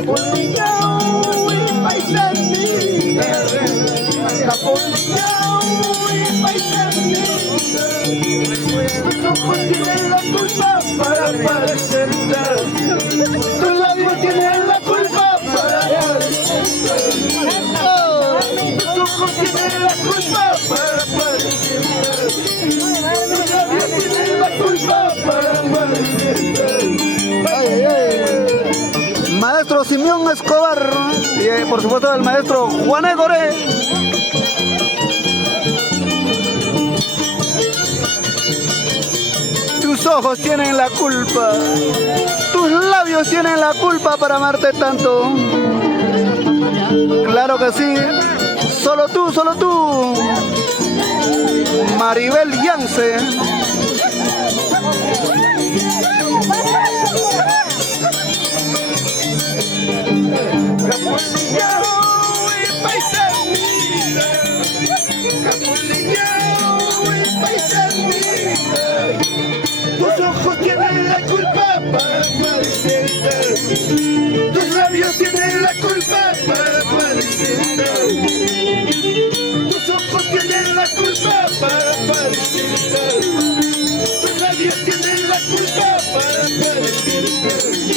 Capuliñao y paisanita, Capuliñao y paisanita, tus ojos tienen la culpa para parecerte, tus labios tienen la culpa para parecerte, tus ojos tienen la culpa para parecerte, tus labios tienen la culpa para parecerte. Maestro Simeón Escobar y por supuesto el maestro Juan Egore. Tus ojos tienen la culpa, tus labios tienen la culpa para amarte tanto. Claro que sí, solo tú, Maribel Yance. Capuliñao y paisanita, Capuliñao y paisanita, tus ojos tienen la culpa para parecerte, tus labios tienen la culpa para parecerte, tus ojos tienen la culpa para parecerte, tus labios tienen la culpa para parecerte.